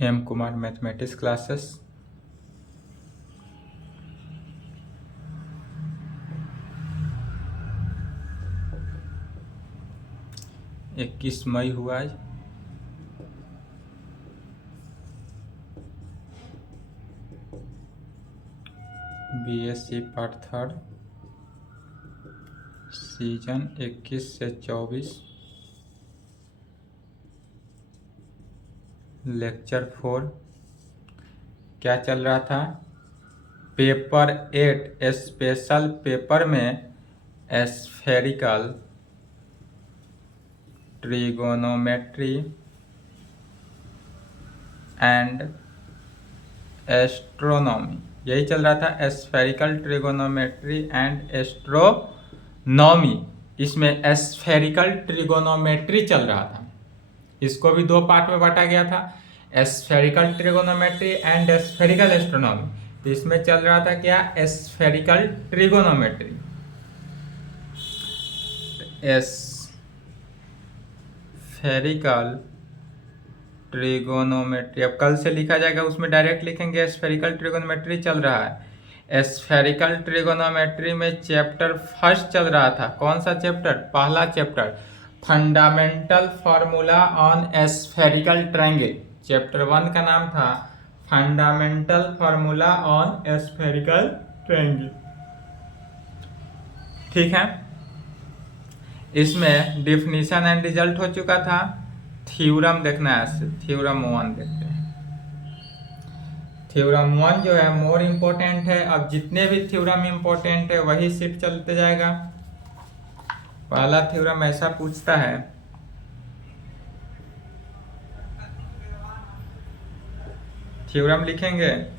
M Kumar mathematics classes. इक्कीस मई हुआ आज। बीएससी पार्ट थर्ड, सीजन 21 से 24, लेक्चर 4। क्या चल रहा था? पेपर 8 स्पेशल पेपर में स्फेरिकल ट्रिगोनोमेट्री एंड एस्ट्रोनॉमी, यही चल रहा था। स्फेरिकल ट्रिगोनोमेट्री एंड एस्ट्रोनॉमी, इसमें स्फेरिकल ट्रिगोनोमेट्री चल रहा था। इसको भी दो पार्ट में बांटा गया था, spherical trigonometry and spherical astronomy. तो इसमें चल रहा था क्या? Spherical trigonometry. स्फेरिकल ट्रिगोनोमेट्री अब कल से लिखा जाएगा, उसमें डायरेक्ट लिखेंगे स्फेरिकल ट्रिगोनोमेट्री चल रहा है। स्फेरिकल ट्रिगोनोमेट्री में चैप्टर फर्स्ट चल रहा था। कौन सा चैप्टर? पहला chapter, fundamental formula on spherical triangle. Chapter 1 का नाम था fundamental formula on spherical triangle. ठीक है, इसमें डिफिनीशन एंड रिजल्ट हो चुका था। थ्योरम देखना है, थ्योरम 1 देखते हैं। थ्योरम 1 जो है मोर इम्पोर्टेंट है। अब जितने भी थ्योरम इम्पोर्टेंट है वही शिफ्ट चलते जाएगा। पहला थ्योरम ऐसा पूछता है, थ्योरम लिखेंगे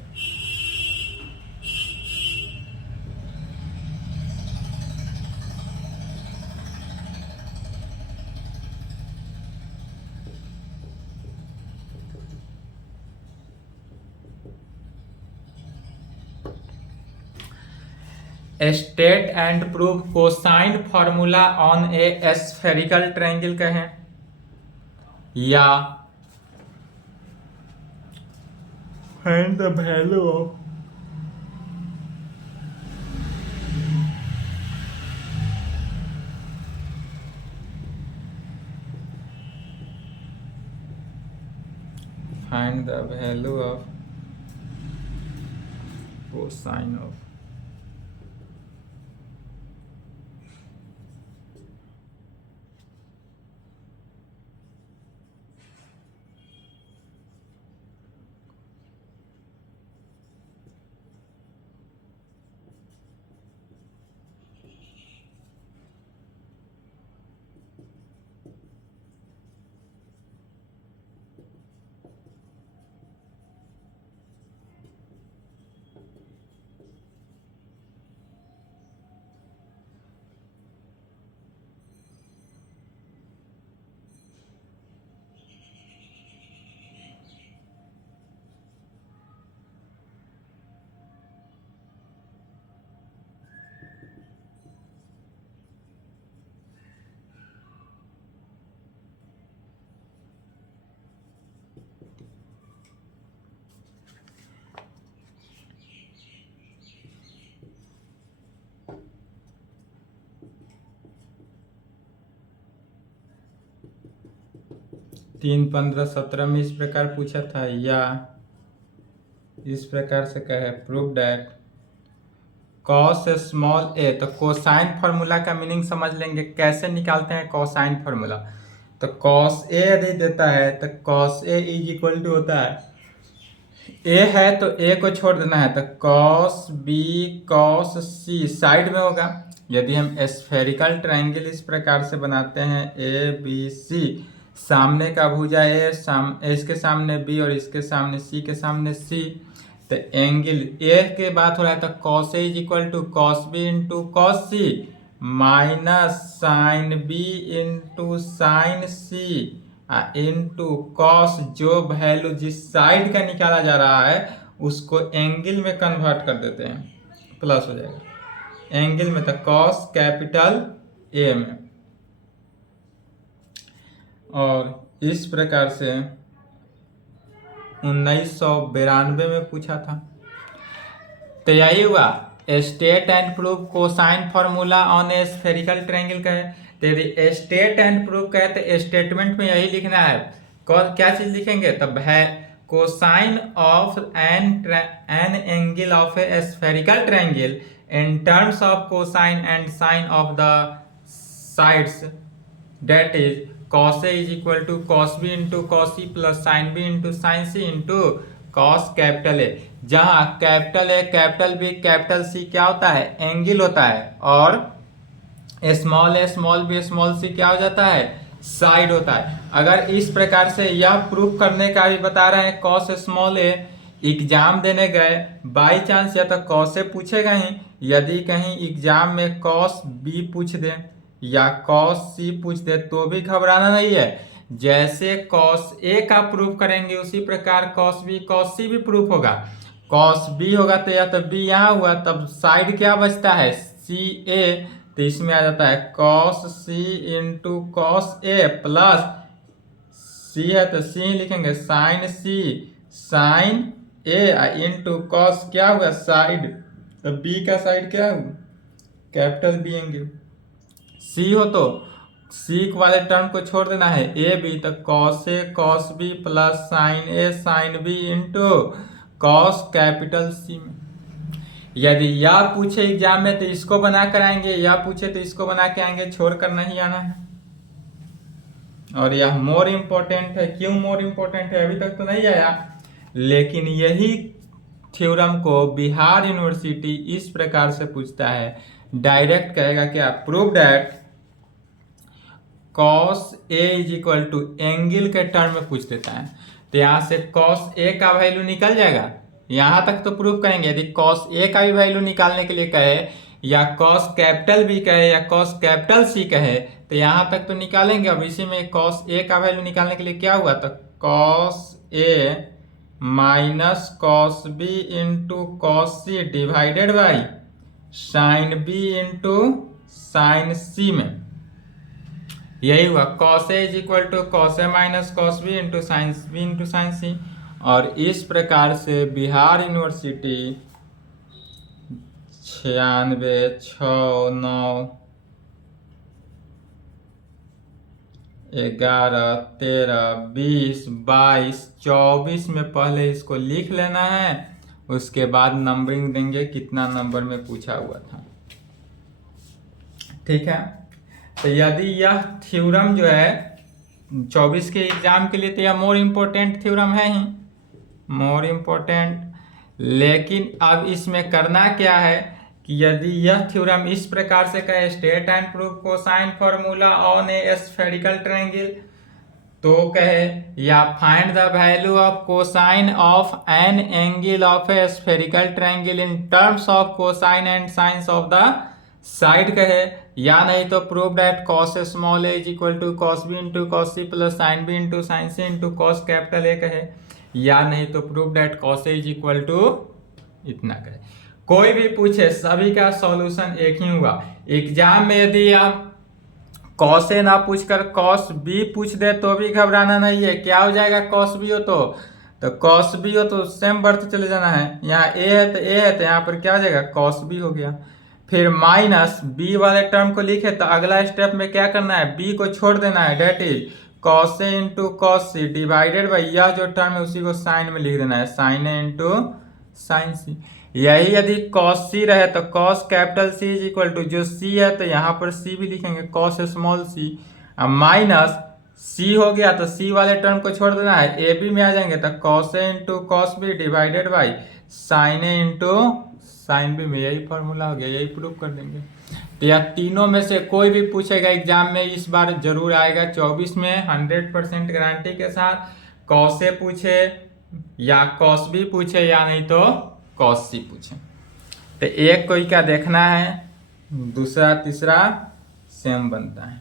state and prove cosine formula on a spherical triangle कहें, या find the value of find the value of cosine of तीन 15-17 में इस प्रकार पूछा था, या इस प्रकार से कहे प्रूव दैट कॉस स्मॉल ए। तो कोसाइन फार्मूला का मीनिंग समझ लेंगे, कैसे निकालते हैं कोसाइन फार्मूला। तो कॉस ए यदि देता है तो cos A is equal to होता है, ए है तो ए को छोड़ देना है, तो कॉस बी कॉस सी साइड में होगा। यदि हम स्फेरिकल ट्रायंगल इस प्रकार से बनाते हैं, ए बी सी, सामने का भुजा ए, इसके सामने बी और इसके सामने सी के सामने सी, तो एंगल ए के बात हो रहा है तो cos A is equal to cos B into cos C minus sine B into sine C into cos, जो वैल्यू जिस साइड का निकाला जा रहा है उसको एंगल में कन्वर्ट कर देते हैं, प्लस हो जाएगा एंगल में, तो कॉस कैपिटल ए में। और इस प्रकार से 1992 में पूछा था। तो यही हुआ state and proof cosine formula on a spherical triangle का है। तो यदि स्टेट एंड प्रूफ का है तो स्टेटमेंट में यही लिखना है। क्या चीज लिखेंगे? तब है cosine of an angle of a spherical triangle in terms of cosine and sine of the sides, that is cos A is equal to cos B into cos C plus sin B into sin C into cos capital A, जहाँ capital A capital B capital C क्या होता है? Angle होता है, और small a small b small c क्या हो जाता है? साइड होता है। अगर इस प्रकार से यह प्रूफ करने का भी बता रहे हैं cos स्मॉल a, एग्जाम देने गए बाई चांस या तो cos a पूछेगा ही, यदि कहीं एग्जाम में cos b पूछ दे या cos c पूछ दे तो भी घबराना नहीं है। जैसे cos a का प्रूफ करेंगे उसी प्रकार cos b cos c भी प्रूफ होगा। cos b होगा तो या तो b यहाँ हुआ, तब साइड क्या बचता है? c a, तो इसमें आ जाता है cos c into cos a plus c है तो c लिखेंगे sin c sin a into cos क्या हुआ? साइड, तो b का साइड क्या हुआ? Capital B angle. c हो तो c वाले टर्म को छोड़ देना है, a b, तो cos a cos b plus sin a sin b into cos capital C में। यदि यह पूछे एग्जाम में तो इसको बना कर आएंगे, यह पूछे तो इसको बना के आएंगे, छोड़ कर नहीं आना है। और यह मोर इम्पोर्टेंट है। क्यों मोर इम्पोर्टेंट है? अभी तक तो नहीं आया, लेकिन यही थ्योरम को बिहार यूनिवर्सिटी इस प्रकार से पूछता है। डायरेक्ट कहेगा क्या? Prove that cos a is equal to angle के टर्म में पूछ देता है। तो यहाँ से cos a का वैल्यू निकल जाएगा, यहाँ तक तो प्रूफ करेंगे। यदि cos a का भी वैल्यू निकालने के लिए कहे या cos कैपिटल B कहे या cos कैपिटल C कहे तो यहाँ तक तो निकालेंगे। अब इसी में cos a का वैल्यू निकालने के लिए क्या हुआ? तो cos a minus cos b into cos c divided by sin b into sin c में यही हुआ। cos a is equal to cos a minus cos b into sin b into sin c। और इस प्रकार से Bihar university 96, 6, 9, 11, 13, 20, 22, 24 में पहले इसको लिख लेना है, उसके बाद नंबरिंग देंगे कितना नंबर में पूछा हुआ था। ठीक है, तो यदि यह थ्योरम जो है 24 के एग्जाम के लिए तो यह मोर इम्पोर्टेंट थ्योरम है ही, मोर इम्पोर्टेंट। लेकिन अब इसमें करना क्या है कि यदि यह थ्योरम इस प्रकार से कहे state and proof cosine formula on a spherical triangle, तो कहे या find the value of cosine of an angle of a spherical triangle in terms of cosine and sines of the side कहे, या नहीं तो prove that cos small a is equal to cos b into cos c plus sin b into sin c into cos capital A कहे, या नहीं तो prove that cos a is equal to इतना कहे। कोई भी पूछे सभी का सॉल्यूशन एक ही हुआ। एग्जाम में यदि आप cos a ना पूछकर cos b पूछ दे तो भी घबराना नहीं है। क्या हो जाएगा? cos b हो तो cos b हो तो सेम बर्थ चले जाना है। यहाँ a है तो a है तो यहाँ पर क्या हो जाएगा? cos b हो गया। फिर माइनस b वाले टर्म को लिखे तो अगला स्टेप में क्या करना है? b को छोड़ देना है, that is cos a into cos c divided by यह जो टर्म है उसी को साइन में लिख देना है, sin a into sin c। यही यदि cos c रहे तो cos capital C is equal to जो c है तो यहाँ पर c भी लिखेंगे cos स्मॉल c। अब माइनस c हो गया तो c वाले टर्म को छोड़ देना है, a b में आ जाएंगे तो cos a into cos b divided by sin a into sin b में यही फॉर्मूला हो गया, यही प्रूफ कर देंगे। तो यह तीनों में से कोई भी पूछेगा एग्जाम में, इस बार जरूर आएगा 24 में 100% गारंटी के साथ। cos a पूछे या cos b पूछे या नहीं तो cos c पूछे, तो एक कोई का देखना है, दूसरा तीसरा सेम बनता है।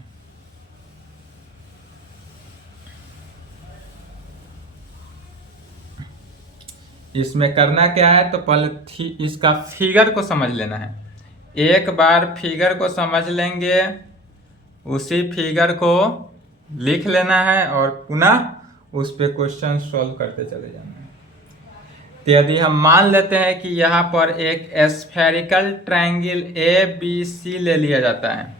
इसमें करना क्या है? तो पहले इसका फिगर को समझ लेना है। एक बार फिगर को समझ लेंगे, उसी फिगर को लिख लेना है और पुनः उस पे क्वेश्चन सॉल्व करते चले जाना है। तो यदि हम मान लेते हैं कि यहाँ पर एक spherical triangle A B C ले लिया जाता है,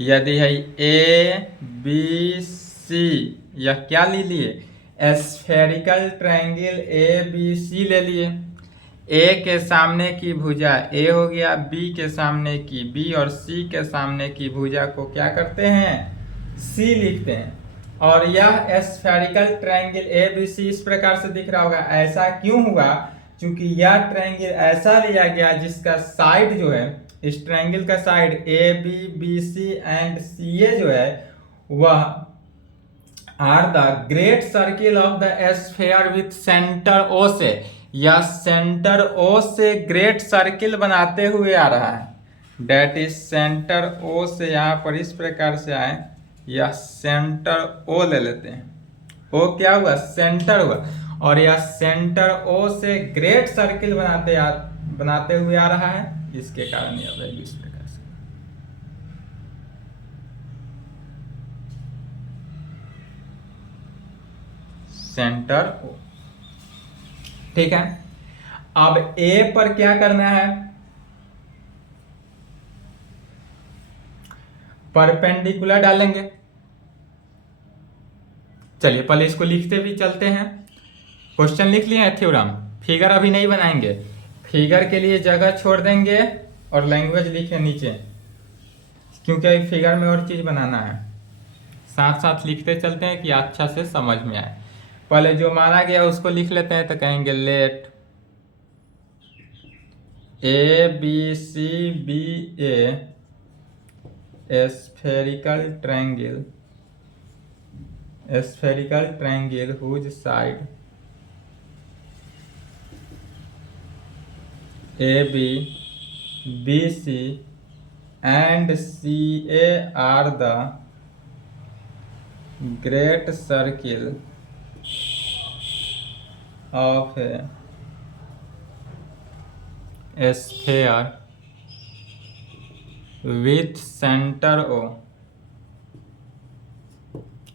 यदि है ए बी सी, यह क्या ले लिए spherical triangle A B C ले लिए। ए के सामने की भुजा ए हो गया, बी के सामने की बी और सी के सामने की भुजा को क्या करते हैं सी लिखते हैं। और यह spherical triangle A B C इस प्रकार से दिख रहा होगा। ऐसा क्यों हुआ? क्योंकि यह ट्रायंगल ऐसा लिया गया जिसका साइड जो है, इस ट्रायंगल का side A B B C and C A जो है वह are the great circle of the sphere with centre O से, या सेंटर ओ से ग्रेट सर्किल बनाते हुए आ रहा है। डेट इज सेंटर ओ से यहाँ पर इस प्रकार से आए, या सेंटर ओ ले लेते हैं। ओ क्या हुआ? सेंटर हुआ। और यह सेंटर ओ से ग्रेट सर्किल बनाते हुए आ रहा है, इसके कारण यह वैल्यू इस प्रकार से। सेंटर ओ, ठीक है। अब ए पर क्या करना है? परपेंडिकुलर डालेंगे। चलिए पहले इसको लिखते भी चलते हैं। क्वेश्चन लिख लिए हैं थ्योरम, फिगर अभी नहीं बनाएंगे, फिगर के लिए जगह छोड़ देंगे और लैंग्वेज लिखे नीचे, क्योंकि फिगर में और चीज बनाना है। साथ साथ लिखते चलते हैं कि अच्छा से समझ में आए। पहले जो माना गया उसको लिख लेते हैं। तो कहेंगे let A B C be a spherical triangle whose side AB, BC and CA are the great circle of a sphere with centre O.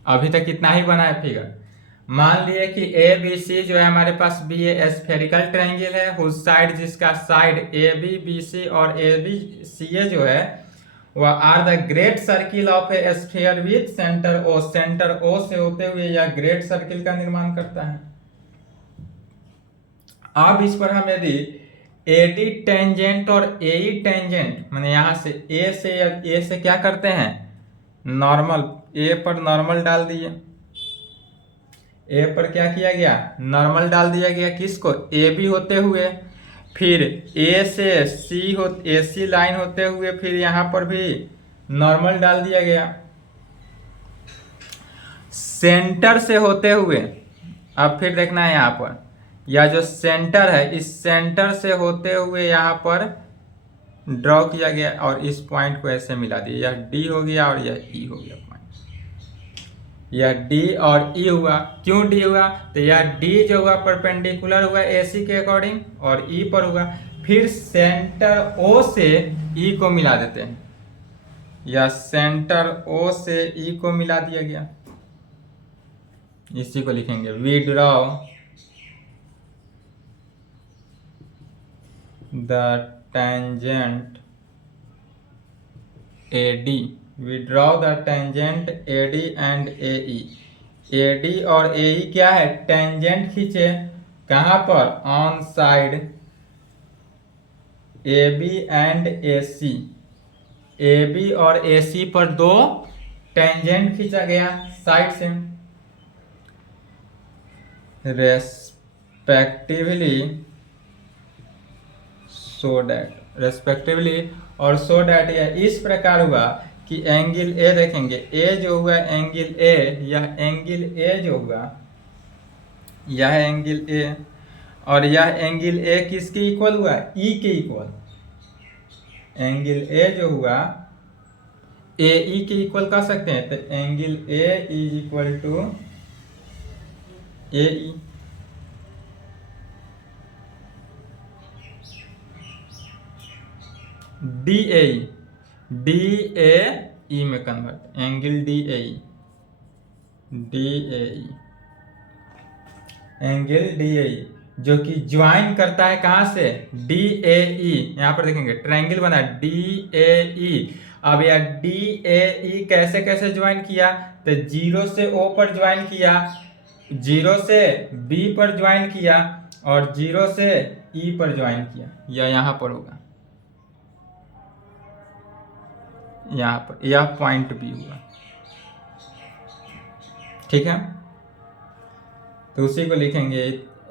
अभी तक इतना ही बना है फिगर। मान लिए कि ए बी सी जो है हमारे पास बी ए स्फेरिकल ट्रायंगल है, उस साइड जिसका side A B B C और ए बी सी ए जो है वह are the great circle of a sphere with centre O. Centre O से होते हुए यह ग्रेट सर्किल का निर्माण करता है। अब इस पर हम यदि एडी टेंजेंट और एई टेंजेंट, माने यहां से ए से क्या करते हैं नॉर्मल, ए पर नॉर्मल डाल दिए। ए पर क्या किया गया? नॉर्मल डाल दिया गया। किसको? ए बी होते हुए, फिर ए से ए सी लाइन होते हुए फिर यहां पर भी नॉर्मल डाल दिया गया। सेंटर से होते हुए अब फिर देखना है यहां पर, या जो सेंटर है इस सेंटर से होते हुए यहाँ पर ड्रॉ किया गया और इस पॉइंट को ऐसे मिला दिया। यह डी हो गया और यह ई हो गया पॉइंट। यह डी और ई हुआ। क्यों डी हुआ? तो यह डी जो हुआ परपेंडिकुलर हुआ एसी के अकॉर्डिंग और ई पर हुआ। फिर सेंटर ओ से ई को मिला देते हैं, या सेंटर ओ से ई को मिला दिया गया। इसी को लिखेंगे withdraw the tangent AD, withdraw the tangent AD and AE। AD और AE क्या है? टेंजेंट खींचे। कहां पर? On side AB and AC। AB और AC पर दो टेंजेंट खींचा गया साइड से रेस्पेक्टिवली, सो डैट रेस्पेक्टिवली, और सो डैट यह इस प्रकार हुआ कि एंगल ए देखेंगे, ए जो हुआ एंगल ए, यह एंगल ए जो हुआ यह एंगल ए, और यह एंगल ए किसके इक्वल हुआ? ई के इक्वल। एंगल ए जो हुआ ए ई के इक्वल कह सकते हैं। तो angle A is equal to A E. D A E में convert, angle D A E. Angle DAE जो कि ज्वाइन करता है कहाँ से, DAE। यहाँ पर देखेंगे ट्रायंगल बना DAE। अब यह DAE कैसे कैसे ज्वाइन किया, तो 0 से O पर ज्वाइन किया, 0 से B पर ज्वाइन किया और 0 से E पर ज्वाइन किया। यह यहाँ पर होगा, यहाँ पर यह पॉइंट B हुआ। ठीक है, तो उसी को लिखेंगे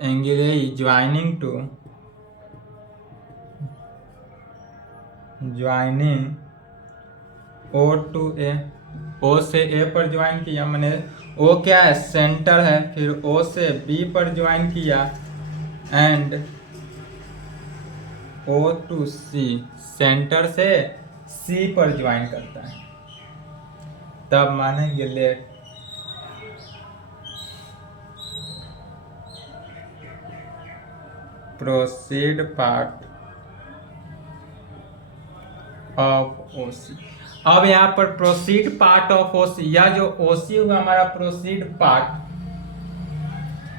angle A joining O to A, O से A पर ज्वाइन किया, मैंने O क्या है, सेंटर है, फिर O से B पर ज्वाइन किया and O to C, centre से C पर ज्वाइन करता है, तब मानेंगे let proceed part of OC। अब यहाँ पर प्रोसीड पार्ट ऑफ OC, या जो OC होगा हमारा प्रोसीड पार्ट,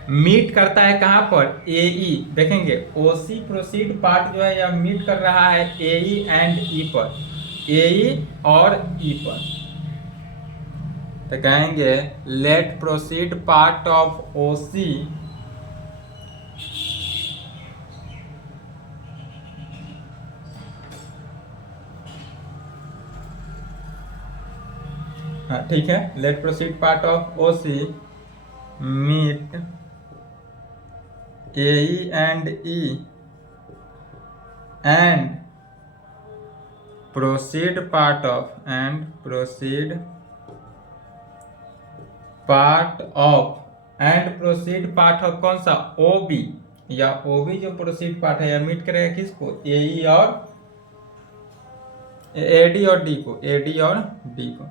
मीट करता है कहाँ पर, AE। देखेंगे OC प्रोसीड पार्ट जो है यह मीट कर रहा है AE एंड E पर, AE और E पर, तो कहेंगे let proceed part of OC ठीक है, let proceed part of OC meet AE and E and proceed part of कौन सा, OB, या OB जो प्रोसीड पार्ट है यह मीट करेगा किसको, AE और AD और D को, AD और D को।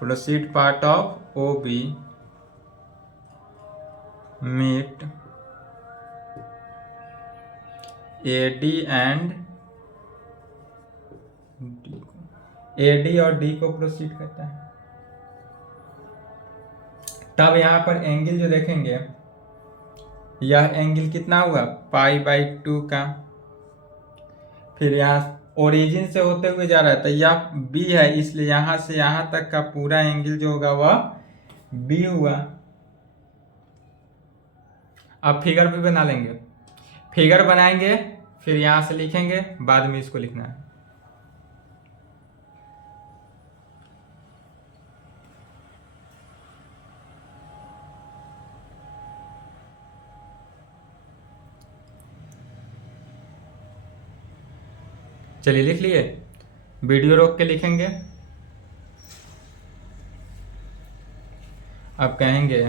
Proceed part of OB meet AD and D को, AD और D को प्रोसीड करता है। तब यहाँ पर एंगल जो देखेंगे, यह एंगल कितना हुआ, π/2 का, फिर यहाँ ओरिजिन से होते हुए जा रहा है, तो यह B है, इसलिए यहाँ से यहाँ तक का पूरा एंगल जो होगा वह B हुआ। अब फिगर भी बना लेंगे, फिगर बनाएंगे फिर यहाँ से लिखेंगे, बाद में इसको लिखना है। चलिए लिख लिए, वीडियो रोक के लिखेंगे। अब कहेंगे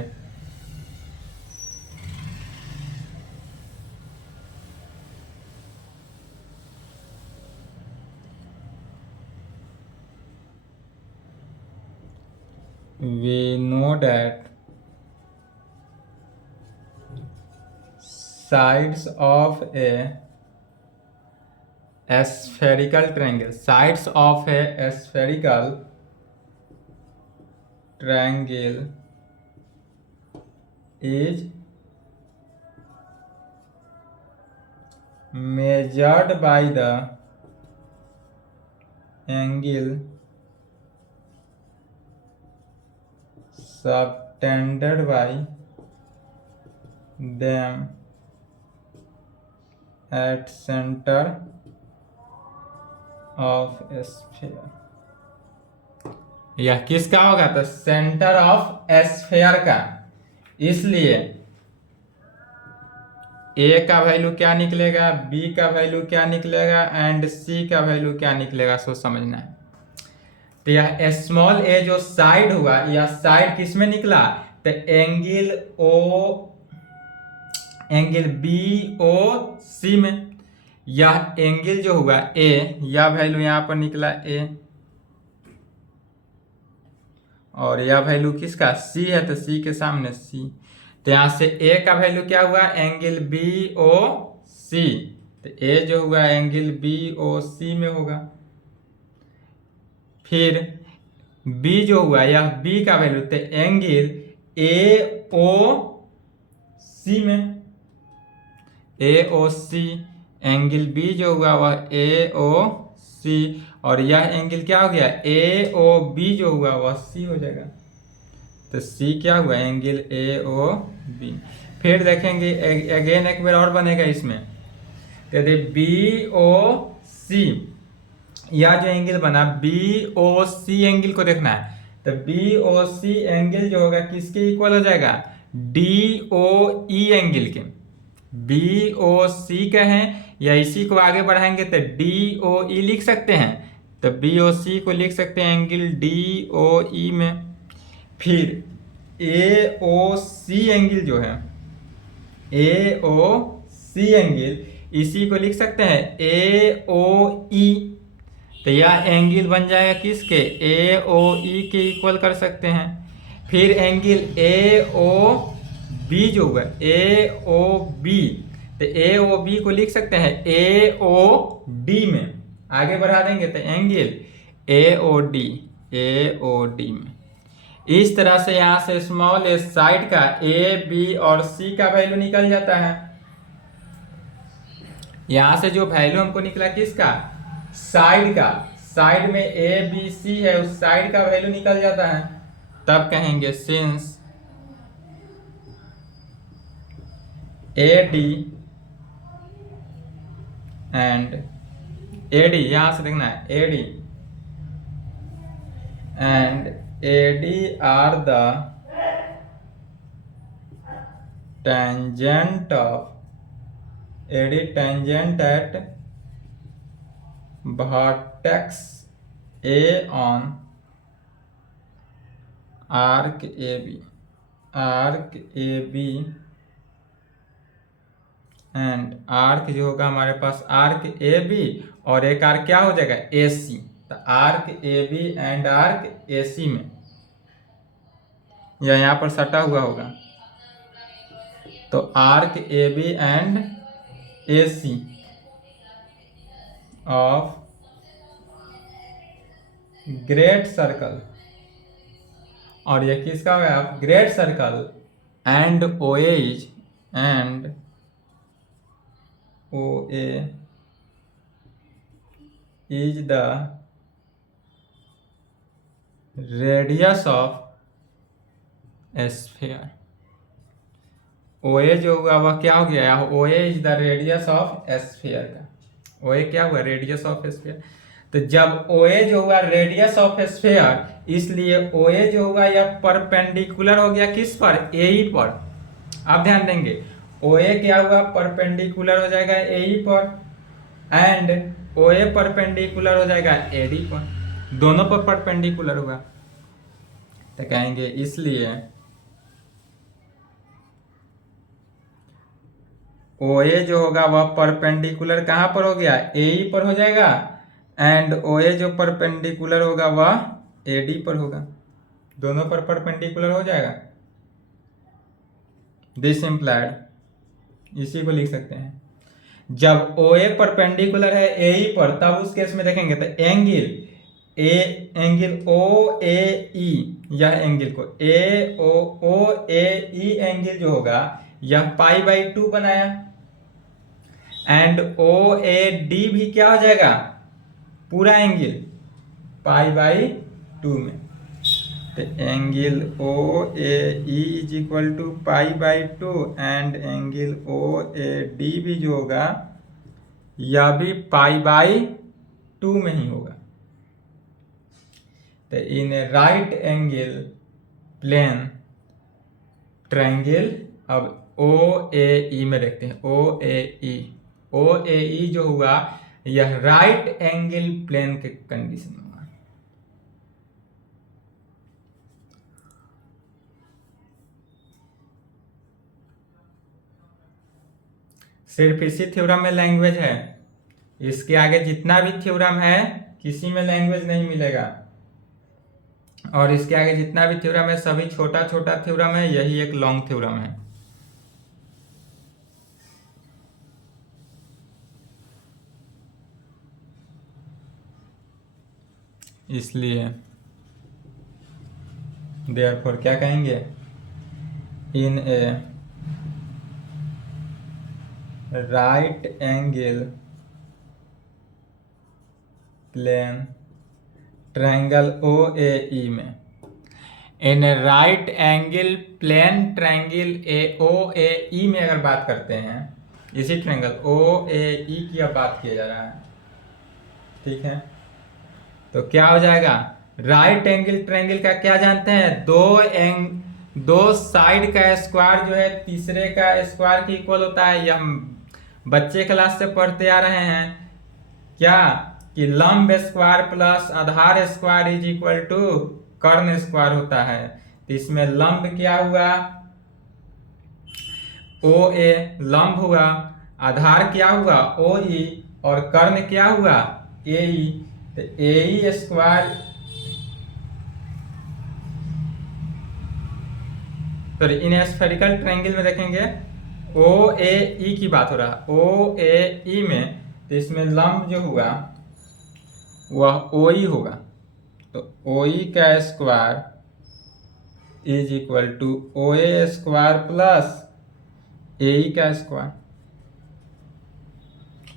we know that sides of a spherical triangle is measured by the angle subtended by them at center of sphere। यह किसका होगा, तो सेंटर ऑफ स्फीयर का, इसलिए A का वैल्यू क्या निकलेगा, B का वैल्यू क्या निकलेगा एंड C का वैल्यू क्या निकलेगा, सो समझना है। तो यह स्मॉल a जो साइड हुआ, यह साइड किस में निकला, तो एंगल BOC में। यह एंगल जो हुआ A, यह वैल्यू यहाँ पर निकला A, और यह वैल्यू किसका, C है, तो C के सामने C, तो यहाँ से A का वैल्यू क्या हुआ, एंगल BOC, तो A जो हुआ एंगल BOC में होगा। फिर B जो हुआ, यह B का वैल्यू, तो एंगल AOB सी में, ए ओ सी, एंगल बी जो हुआ वह ए ओ सी, और यह एंगल क्या हो गया, ए ओ बी जो हुआ वह सी हो जाएगा। तो सी क्या हुआ, एंगल ए ओ बी। फिर देखेंगे अगेन एक बार और बनेगा इसमें, यदि बी ओ सी, यह जो एंगल बना बी ओ सी एंगल को देखना है, तो बी ओ सी एंगल जो होगा किसके इक्वल हो जाएगा, डी ओ ई एंगल के। बी ओ सी कहें या इसी को आगे बढ़ाएंगे तो डी ओ ई लिख सकते हैं, तो बी ओ सी को लिख सकते हैं एंगल डी ओ ई में। फिर ए ओ सी एंगल जो है, ए ओ सी एंगल, इसी को लिख सकते हैं ए ओ ई, तो यह एंगल बन जाएगा किसके, ए ओ ई के इक्वल कर सकते हैं। फिर एंगल ए ओ बी जो हुआ, ए ओ बी, तो ए ओ बी को लिख सकते हैं ए ओ डी में, आगे बढ़ा देंगे तो angle A O D, A O D में। इस तरह से यहां से स्मॉल ए साइड का ए बी और सी का वैल्यू निकल जाता है। यहां से जो वैल्यू हमको निकला किसका, साइड का, साइड में ए बी सी है, उस साइड का वैल्यू निकल जाता है। तब कहेंगे since A D and A D, यहां से देखना है A D and A D R the tangent of AD tangent at vertex A on arc AB, arc AB and arc जो होगा हमारे पास आर्क ए बी, और एक आर्क क्या हो जाएगा ए सी, तो arc A B and arc A C में, या यहाँ पर सटा हुआ होगा, तो arc A B and A C of great circle, और ये किसका होगा, great circle and O as, and O A is the radius of sphere. O A जो हुआ वह क्या हो गया, O A is the radius of sphere का, ओ ए क्या हुआ, रेडियस ऑफ स्फीयर। तो जब ओ ए जो हुआ रेडियस ऑफ स्फीयर, इसलिए ओ ए जो हुआ यह परपेंडिकुलर हो गया किस पर, ए ई पर। आप ध्यान देंगे ओ ए क्या हुआ, परपेंडिकुलर हो जाएगा ए ई पर, एंड ओ ए परपेंडिकुलर हो जाएगा ए डी पर, दोनों पर परपेंडिकुलर हुआ। तो कहेंगे इसलिए ओ ए जो होगा वह परपेंडिकुलर कहाँ पर हो गया, ए ई पर हो जाएगा, एंड ओ ए जो परपेंडिकुलर होगा वह ए डी पर होगा, दोनों पर परपेंडिकुलर हो जाएगा। दिस इम्प्लाइड, इसी को लिख सकते हैं, जब ओ ए परपेंडिकुलर है ए ई पर, तब उस केस में देखेंगे तो एंगल ओ ए ई, यह एंगल को ओ ए ई एंगल जो होगा यह पाई बाई 2 बनाया, एंड ओ ए डी भी क्या हो जाएगा, पूरा एंगल पाई बाई 2 में। तो angle O A E is equal to pi by 2, and angle O A D भी जो होगा यह भी पाई बाई 2 में ही होगा। तो in right angle plane triangle, अब ओ ए ई में देखते हैं, ओ ए ई जो हुआ यह राइट एंगल प्लेन के कंडीशन में हुआ। सिर्फ इसी थ्योरम में लैंग्वेज है, इसके आगे जितना भी थ्योरम है किसी में लैंग्वेज नहीं मिलेगा, और इसके आगे जितना भी थ्योरम है सभी छोटा छोटा थ्योरम है, यही एक लॉन्ग थ्योरम है। इसलिए देयरफॉर क्या कहेंगे, in a right angle plane triangle O A E में, in right angle plane triangle O A E में अगर बात करते हैं, इसी ट्रायंगल ओ ए ई की अब बात किया जा रहा है, ठीक है। तो क्या हो जाएगा, राइट एंगल ट्रायंगल का क्या जानते हैं, दो साइड का स्क्वायर जो है तीसरे का स्क्वायर के इक्वल होता है। ये हम बच्चे क्लास से पढ़ते आ रहे हैं क्या, कि लंब स्क्वायर प्लस आधार स्क्वायर इज इक्वल टू कर्ण स्क्वायर होता है। तो इसमें लंब क्या हुआ, ओ ए लंब हुआ, आधार क्या हुआ ओ ई, और कर्ण क्या हुआ ए ई। तो ए ई स्क्वायर, तो इन स्फेरिकल ट्रायंगल में देखेंगे ओ ए ई की बात हो रहा है, ओ ए ई में, तो इसमें लंब जो हुआ वह ओ ई होगा। तो ओ ई का square is equal to O A square plus A E का स्क्वायर,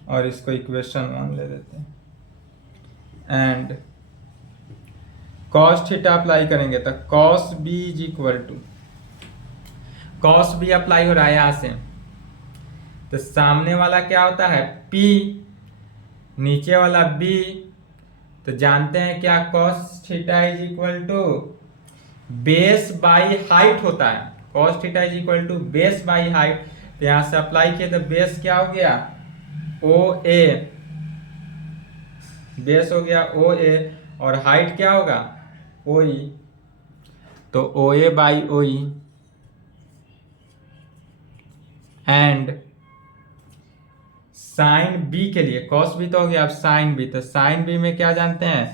और इसको इक्वेशन 1 ले देते हैं। एंड कॉस थीटा अप्लाई करेंगे तो cos B is equal to, cos B apply हो रहा है यहां से, तो सामने वाला क्या होता है P, नीचे वाला B। तो जानते हैं क्या, cos theta is equal to base by height होता है, cos theta is equal to base by height. तो यहां से अप्लाई किए तो बेस क्या हो गया ओ ए, बेस हो गया ओ ए, और हाइट क्या होगा ओ ई। तो O A by O E, and sine B के लिए, कॉस बी तो हो गया, अब साइन बी, तो साइन बी में क्या जानते हैं,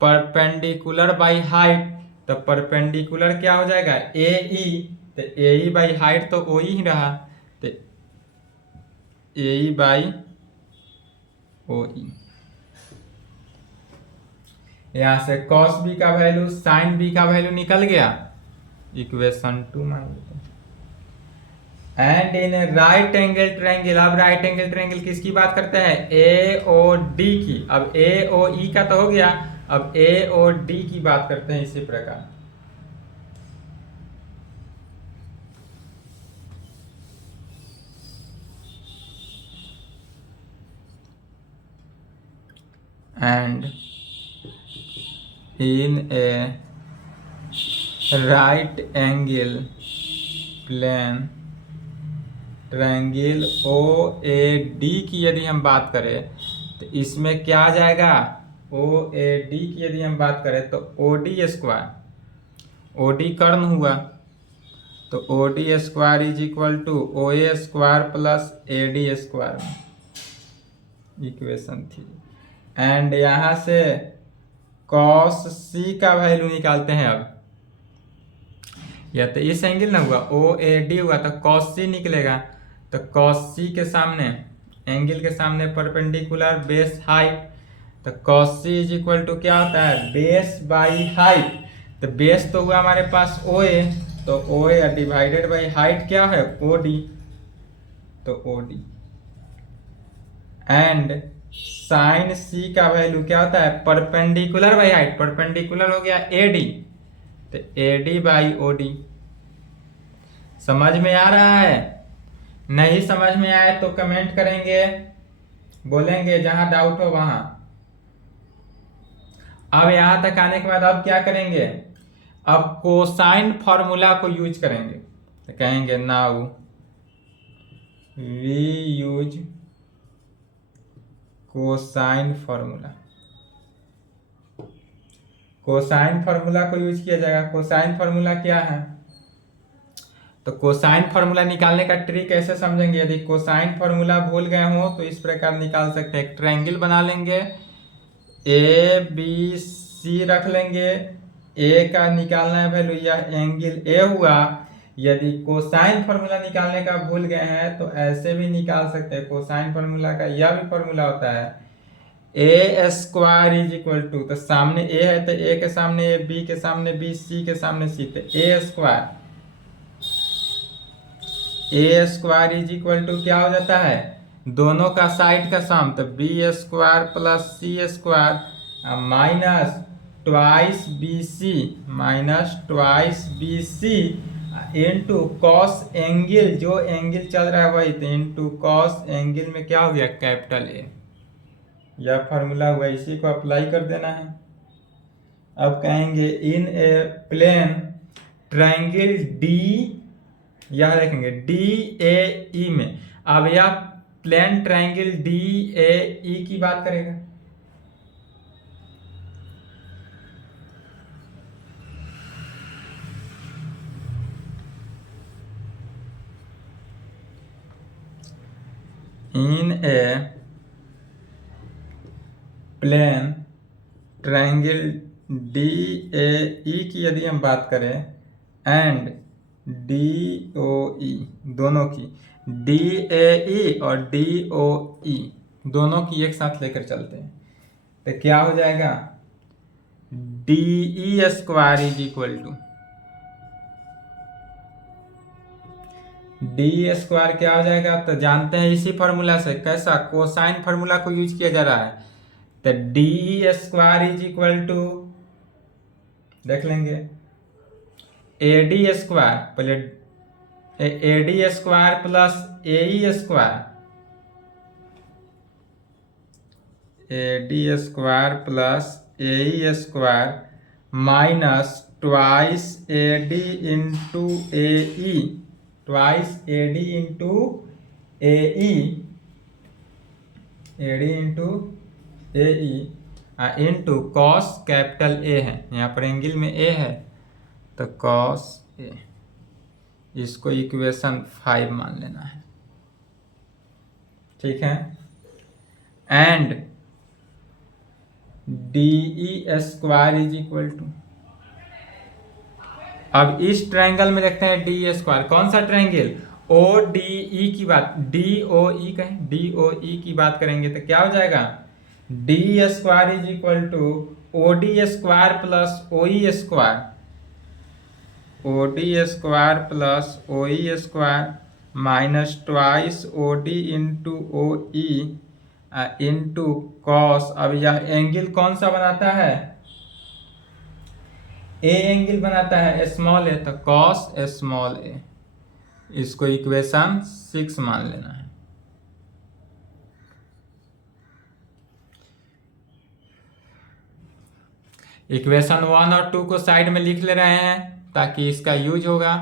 परपेंडिकुलर बाई हाइट। तो परपेंडिकुलर क्या हो जाएगा ए ई, तो ए ई बाई हाइट तो ओ ही रहा, तो ए ई बाई ओ ई। यहां से कॉस बी का वैल्यू साइन बी का वैल्यू निकल गया, इक्वेशन 2 मान लेते हैं। And in right angle triangle, अब राइट एंगल ट्रायंगल किसकी बात करते हैं, ए ओ डी की। अब ए ओ ई का तो हो गया, अब ए ओ डी की बात करते हैं इसी प्रकार। And in a right angle plane triangle O A D की यदि हम बात करें तो इसमें क्या आ जाएगा, ओ ए डी की यदि हम बात करें तो O D square, O D कर्ण हुआ, तो O D square is equal to O A square plus A D square, equation 3। And यहां से कॉस सी का वैल्यू निकालते हैं। अब या तो इस एंगल ना हुआ ओ ए डी हुआ तो कॉस सी निकलेगा, तो कॉस सी के सामने, एंगल के सामने परपेंडिकुलर बेस हाइट, तो cos C is equal to क्या होता है बेस बाई हाइट। तो बेस तो हुआ हमारे पास ओ ए, तो O A divided by height क्या है ओ डी, तो O D. And sine C का वैल्यू क्या होता है परपेंडिकुलर बाई हाइट, परपेंडिकुलर हो गया ए डी, तो A D by O D. समझ में आ रहा है, नहीं समझ में आए तो कमेंट करेंगे, बोलेंगे जहां डाउट हो वहां। अब यहां तक आने के बाद अब क्या करेंगे, अब कोसाइन फॉर्मूला को यूज करेंगे। तो कहेंगे now we use cosine formula, cosine formula को यूज किया जाएगा। कोसाइन फॉर्मूला क्या है, तो कोसाइन फॉर्मूला निकालने का ट्रिक कैसे समझेंगे, यदि कोसाइन फॉर्मूला भूल गए हो तो इस प्रकार निकाल सकते हैं। एक ट्रायंगल बना लेंगे, ए बी सी रख लेंगे, ए का निकालना है वैल्यू, यह एंगल ए हुआ। यदि कोसाइन फॉर्मूला निकालने का भूल गए हैं तो ऐसे भी निकाल सकते हैं। कोसाइन फॉर्मूला का यह भी फॉर्मूला होता है ए स्क्वायर इज इक्वल टू, तो सामने ए है तो ए के सामने ए, बी के सामने बी, सी के सामने सी, तो A square, A square is equal to क्या हो जाता है दोनों का साइड का सम, तो B square plus C square minus twice B C into cos angle, जो एंगल चल रहा है वही, तो इंटू कॉस एंगल में क्या हो गया कैपिटल ए। यह फार्मूला हुआ, इसी को अप्लाई कर देना है। अब कहेंगे in A plane triangle D, यह देखेंगे डी ए ई में। अब यह प्लेन ट्रायंगल डी ए ई की बात करेगा। इन ए प्लेन ट्रायंगल डी ए ई की यदि हम बात करें एंड डी ओ ई, दोनों की डी ए ई और डी ओ ई दोनों की एक साथ लेकर चलते हैं, तो क्या हो जाएगा D E square is equal to D square क्या हो जाएगा, तो जानते हैं इसी फार्मूला से, कैसा कोसाइन फार्मूला को यूज किया जा रहा है। तो D square is equal to, देख लेंगे ए डी स्क्वायर, पहले A D square plus A E square, A D square plus A E square minus twice A D into A E, twice A D into A E, A D into A E into cos capital A है, यहाँ पर angle में ए है तो cos ए, इसको equation 5 मान लेना है, ठीक है। And D E square is equal to, अब इस ट्रायंगल में देखते हैं डी स्क्वायर, कौन सा ट्रायंगल, ओ डी ई की बात, डी ओ ई कहें, डी ओ ई की बात करेंगे तो क्या हो जाएगा D square is equal to O D square plus O E square, O D square plus O E square minus twice O D into O E into cos, अब यह एंगल कौन सा बनाता है, ए एंगल बनाता है small ए, तो cos small ए, इसको इक्वेशन 6 मान लेना है। इक्वेशन 1 और 2 को साइड में लिख ले रहे हैं ताकि इसका यूज होगा।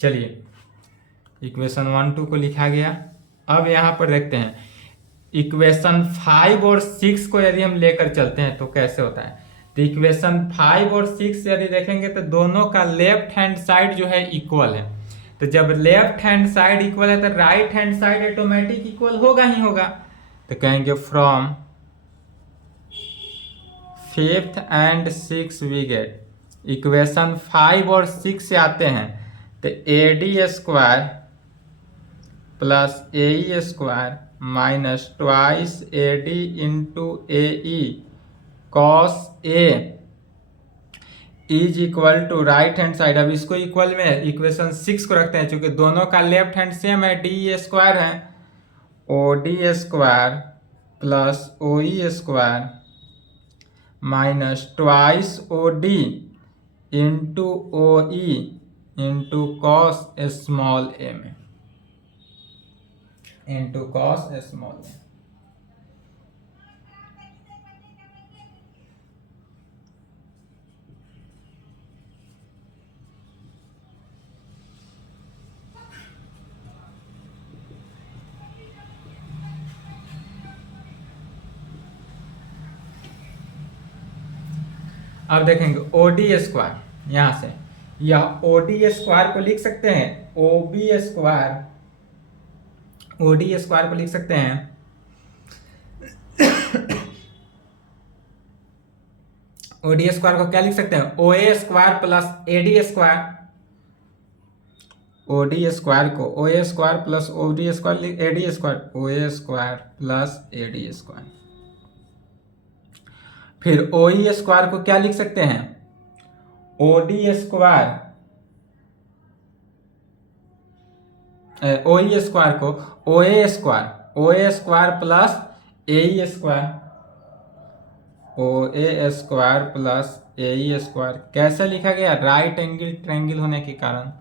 चलिए इक्वेशन 1 2 को लिखा गया। अब यहाँ पर देखते हैं इक्वेशन 5 और 6 को यदि हम लेकर चलते हैं तो कैसे होता है। तो इक्वेशन 5 और 6 यदि देखेंगे तो दोनों का लेफ्ट हैंड साइड जो है इक्वल है, तो जब लेफ्ट हैंड साइड इक्वल है तो right hand side automatic equal होगा ही होगा। तो कहेंगे from 5th and 6 we get, equation 5 और 6 से आते हैं तो A D square plus A E square minus twice A D into A E cos A is equal to right hand side, अब इसको इक्वल में इक्वेशन 6 को रखते हैं क्योंकि दोनों का लेफ्ट हैंड सेम है, डी स्क्वायर है, O D square plus O E square minus twice O D into O E into cos small A में, इंटू कॉस स्मॉल ए। अब देखेंगे ओ डी स्क्वायर, यहां से यह ओ डी स्क्वायर को लिख सकते हैं O B square, O D square को लिख सकते हैं ओ डी स्क्वायर को क्या लिख सकते हैं, O A square plus A D square, O D square को O A square plus O D square A D square O A square plus A D square. फिर ओ ई स्क्वायर को क्या लिख सकते हैं? O D square O E square को O A square plus A E square O A square plus A E square कैसे लिखा गया? राइट एंगल ट्रायंगल होने के कारण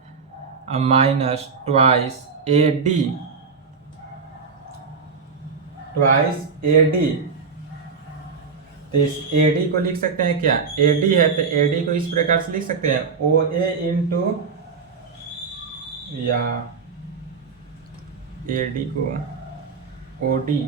माइनस ट्वाइस ए डी तो इस ए डी को लिख सकते हैं क्या? ए डी है तो ए डी को इस प्रकार से लिख सकते हैं ओ ए इंटू या ए डी को ओ डी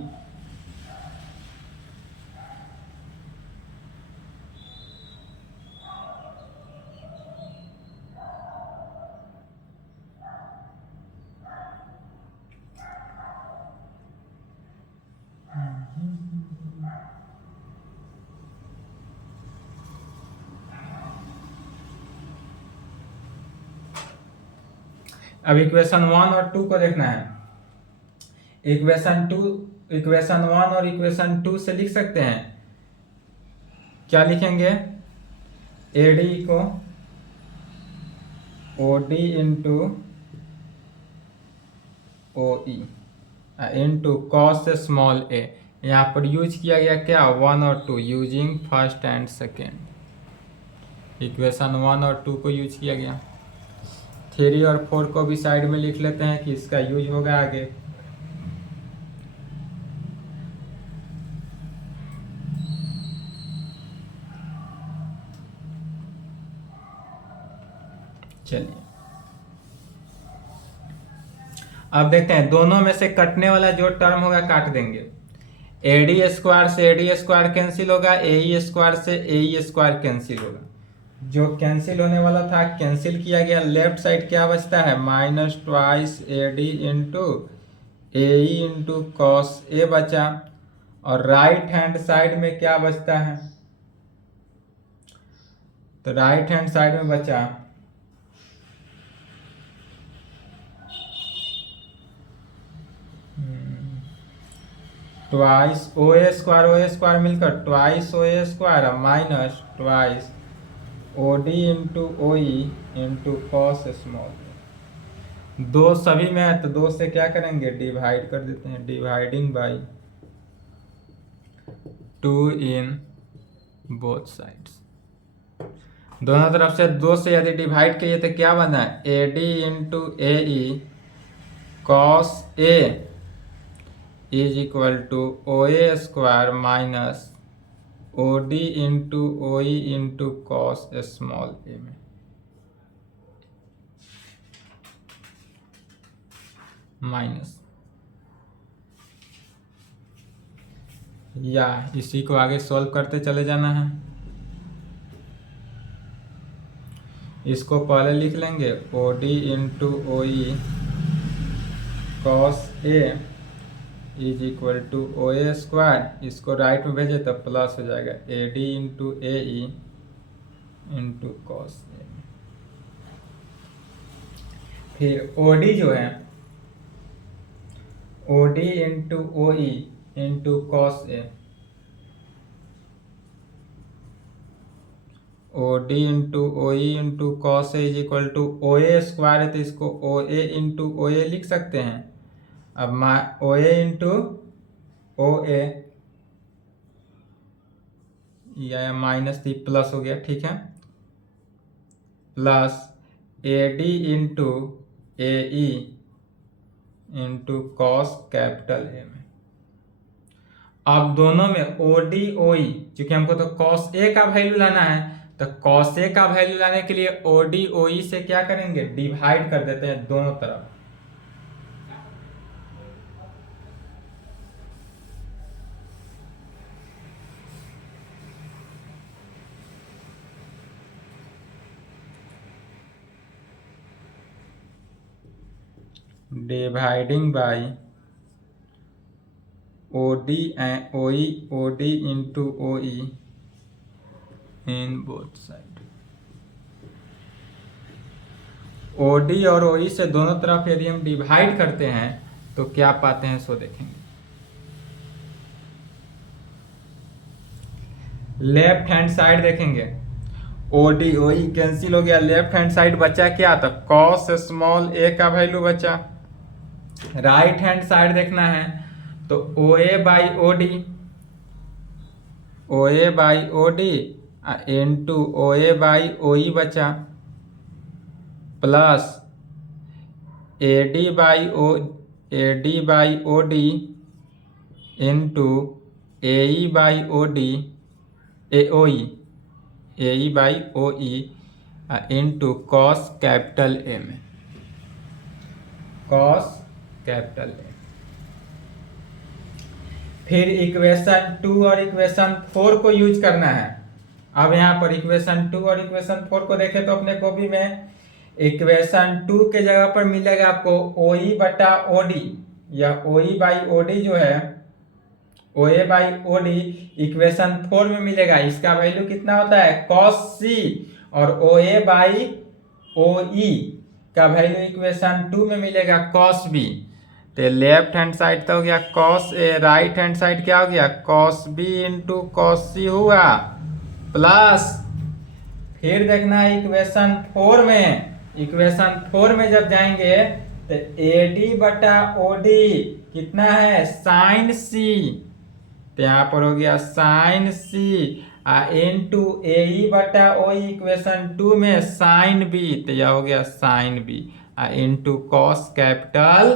अब इक्वेशन 1 और 2 को देखना है। इक्वेशन 1 और इक्वेशन 2 से लिख सकते हैं, क्या लिखेंगे? ए डी को O D into O E into cos small A. यहाँ पर यूज किया गया क्या? 1 और 2 using first and second. Equation 1 और 2 को यूज किया गया। 3 और 4 को भी साइड में लिख लेते हैं कि इसका यूज होगा आगे। चलिए अब देखते हैं, दोनों में से कटने वाला जो टर्म होगा काट देंगे। ए डी स्क्वायर से ए डी स्क्वायर कैंसिल होगा, ए ई स्क्वायर से ए ई स्क्वायर कैंसिल होगा। जो कैंसिल होने वाला था कैंसिल किया गया। लेफ्ट साइड क्या बचता है? Minus twice A D into A E into cos A बचा। और राइट हैंड साइड में क्या बचता है? तो राइट हैंड साइड में बचा ट्वाइस ओ ए स्क्वायर मिलकर twice O A square minus twice O D into O E into cos small. दो सभी में है तो दो से क्या करेंगे? डिवाइड कर देते हैं। Dividing by 2 in both sides. दोनों तरफ से 2 से यदि डिवाइड किए तो क्या बना है? A D into A E cos A is equal to O A square minus O D into O E into cos small A में माइनस, या इसी को आगे सॉल्व करते चले जाना है। इसको पहले लिख लेंगे O D into O E cos A is equal to O A square. इसको राइट में भेजे तो प्लस हो जाएगा A D into A E into cos A. फिर ओ डी जो है O D into O E into cos A. O D into O E into cos A is equal to O A square है तो इसको ओ ए into O ए लिख सकते हैं। अब ओ ए इंटू ओ ए या माइनस थी प्लस हो गया, ठीक है, plus A D into A E into cos capital A में। अब दोनों में ओ डी ओ ई, क्योंकि हमको तो कॉस ए का वैल्यू लाना है तो कॉस ए का वैल्यू लाने के लिए ओ डी ओ ई से क्या करेंगे? डिवाइड कर देते हैं दोनों तरफ। Dividing by O D and O D into O E in both side. OD और OE से दोनों तरफ यदि हम डिवाइड करते हैं तो क्या पाते हैं सो देखेंगे। लेफ्ट हैंड साइड देखेंगे, OD OE कैंसिल हो गया, लेफ्ट हैंड साइड बचा क्या, तो कॉस स्मॉल ए का वैल्यू बचा। राइट हैंड साइड देखना है तो OA by OD, OA by OD into OA by OE बचा, plus AD by OD into AE by OD OE, AE by OE into cos capital A में, cos capital ए। फिर equation 2 और equation 4 को use करना है। अब यहाँ पर इक्वेशन 2 और इक्वेशन 4 को देखें तो अपने कॉपी में इक्वेशन 2 के जगह पर मिलेगा आपको OE बटा OD, या OE बाई OD जो है OA बाई OD इक्वेशन 4 में मिलेगा। इसका वैल्यू कितना होता है cos C, और OA बाई OE का वैल्यू इक्वेशन 2 में मिलेगा cos B। तो लेफ्ट हैंड साइड तो हो गया cos A, right hand side क्या हो गया cos B into cos C हुआ, प्लस फिर देखना है इक्वेशन 4 में, इक्वेशन 4 में जब जाएंगे तो AD बटा OD कितना है साइन C, तो यहाँ पर हो गया साइन C इंटू AE बटा OE इक्वेशन 2 में साइन B, तो यह हो गया sine B into cos capital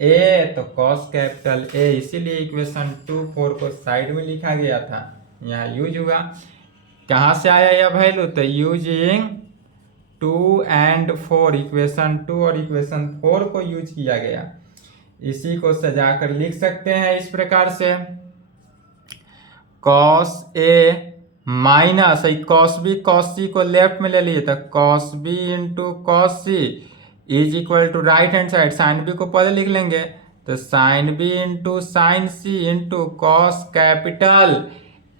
A, तो कॉस कैपिटल ए, इसीलिए इक्वेशन 2 4 को साइड में लिखा गया था, यहाँ यूज हुआ। कहाँ से आया यह वैल्यू, तो यूजिंग 2 एंड 4, इक्वेशन 2 और इक्वेशन 4 को यूज किया गया। इसी को सजाकर लिख सकते हैं इस प्रकार से, cos A minus cos B, cos C को लेफ्ट में ले लिए तो cos B into cos C is equal to right hand side, sine B को पहले लिख लेंगे तो sine B into sine C into cos capital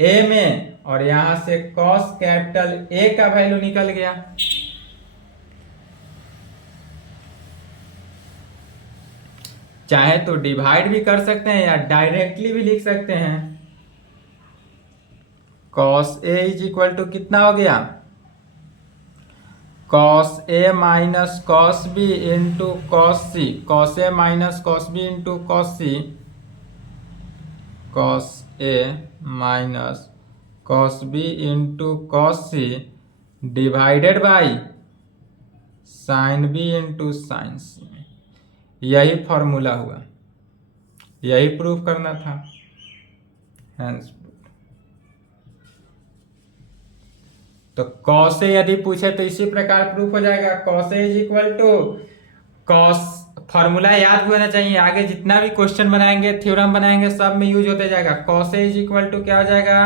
A में, और यहां से कॉस कैपिटल ए का वैल्यू निकल गया। चाहे तो डिवाइड भी कर सकते हैं या डायरेक्टली भी लिख सकते हैं। Cos A is equal to कितना हो गया cos A minus cos B into cos C, cos A minus cos B into cos C, cos A minus cos B into cos C divided by sine B into sine C. यही formula हुआ, यही proof करना था। Hence तो cos A यदि पूछे तो इसी प्रकार प्रूफ हो जाएगा, cos A is equal to cos, formula याद होना चाहिए, आगे जितना भी क्वेश्चन बनाएंगे थ्योरम बनाएंगे सब में यूज होते जाएगा। Cos A is equal to क्या हो जाएगा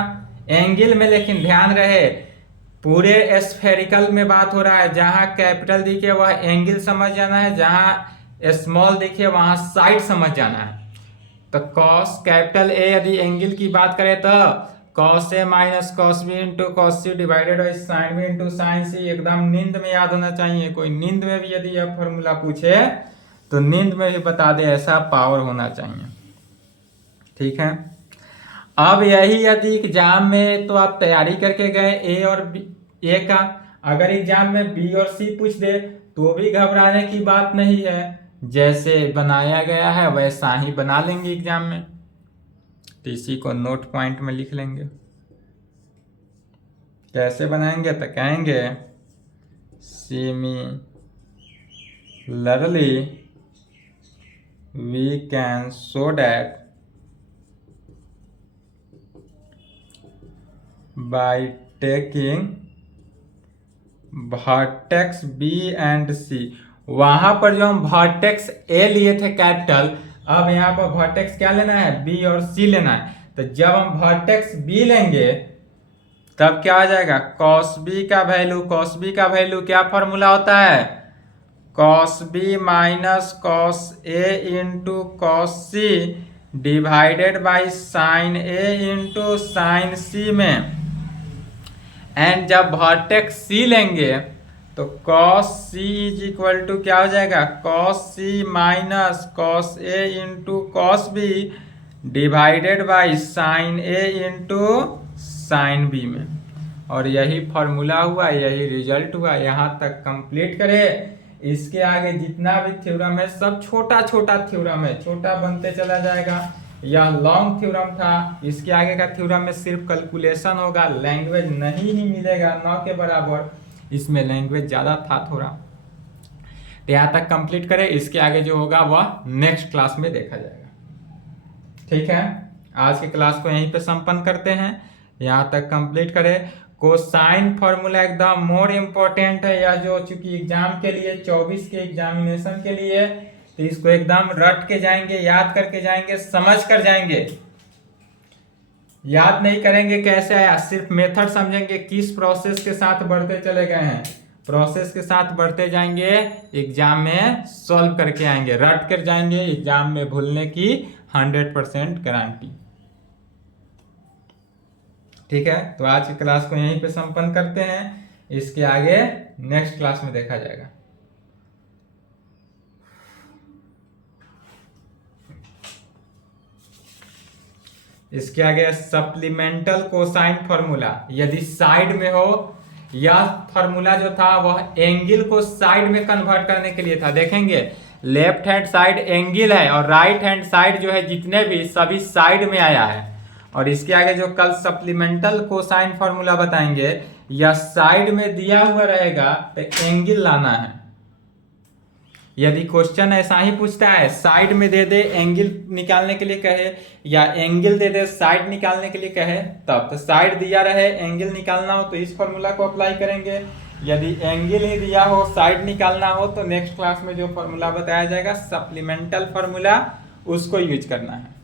एंगल में, लेकिन ध्यान रहे पूरे स्फेरिकल में बात हो रहा है, जहां कैपिटल दिखे वह एंगल समझ जाना है, जहां स्मॉल दिखे वहां साइड समझ जाना है। तो कॉस कैपिटल ए यदि एंगल की बात करें तो cos A minus cos B into cos C divided by sine B into sine C, एकदम नींद में याद होना चाहिए। कोई नींद में भी यदि यह फॉर्मूला पूछे तो नींद में भी बता दे, ऐसा पावर होना चाहिए। ठीक है, अब यही यदि एग्जाम में तो आप तैयारी करके गए ए और बी, ए का, अगर एग्जाम में बी और सी पूछ दे तो भी घबराने की बात नहीं है, जैसे बनाया गया है वैसा ही बना लेंगे एग्जाम में। तो इसी को नोट पॉइंट में लिख लेंगे। कैसे बनाएंगे तो कहेंगे similarly we can show that by taking vertex B and C. वहां पर जो हम वर्टेक्स ए लिए थे कैपिटल, अब यहाँ पर वर्टेक्स क्या लेना है बी और सी लेना है। तो जब हम वर्टेक्स बी लेंगे तब क्या आ जाएगा कॉस बी का वैल्यू, कॉस बी का वैल्यू क्या फॉर्मूला होता है cos B minus cos A into cos C divided by sine A into sine C में। एंड जब वर्टेक्स सी लेंगे तो cos c is equal to क्या हो जाएगा, cos c माइनस cos a into cos b divided by sine a into sine b में। और यही फॉर्मूला हुआ, यही रिजल्ट हुआ। यहाँ तक कंप्लीट करें। इसके आगे जितना भी थ्योरम है सब छोटा छोटा थ्योरम है, छोटा बनते चला जाएगा। यह लॉन्ग थ्योरम था। इसके आगे का थ्योरम में सिर्फ कैलकुलेशन होगा, लैंग्वेज नहीं ही मिलेगा, 9 के बराबर। इसमें लैंग्वेज ज़्यादा था थोड़ा। तो यहाँ तक कंप्लीट करें। इसके आगे जो होगा वह नेक्स्ट क्लास में देखा जाएगा। ठीक है, आज के क्लास को यहीं पे संपन्न करते हैं। यहाँ तक कंप्लीट करें। कोसाइन फॉर्मूला एकदम मोर इम्पोर्टेंट है यह, जो चूंकि एग्जाम के लिए 24 के एग्जामिनेशन के लिए, तो इसको एकदम रट के जाएंगे, याद करके जाएंगे, समझ कर जाएंगे। याद नहीं करेंगे कैसे आया, सिर्फ मेथड समझेंगे, किस प्रोसेस के साथ बढ़ते चले गए हैं, प्रोसेस के साथ बढ़ते जाएंगे, एग्जाम में सॉल्व करके आएंगे। रट कर जाएंगे, एग्जाम में भूलने की 100% गारंटी। ठीक है, तो आज की क्लास को यहीं पे संपन्न करते हैं। इसके आगे नेक्स्ट क्लास में देखा जाएगा। इसके आगे सप्लीमेंटल कोसाइन फॉर्मूला, यदि साइड में हो, यह फॉर्मूला जो था वह एंगल को साइड में कन्वर्ट करने के लिए था। देखेंगे लेफ्ट हैंड साइड एंगल है और राइट हैंड साइड जो है जितने भी सभी साइड में आया है। और इसके आगे जो कल सप्लीमेंटल कोसाइन फॉर्मूला बताएंगे, यह साइड में दिया हुआ रहेगा तो एंगल लाना है। यदि क्वेश्चन ऐसा ही पूछता है, साइड में दे दे एंगल निकालने के लिए कहे, या एंगल दे दे साइड निकालने के लिए कहे, तब तो साइड दिया रहे एंगल निकालना हो तो इस फॉर्मूला को अप्लाई करेंगे। यदि एंगल ही दिया हो साइड निकालना हो तो नेक्स्ट क्लास में जो फॉर्मूला बताया जाएगा सप्लीमेंटल फॉर्मूला, उसको यूज करना है।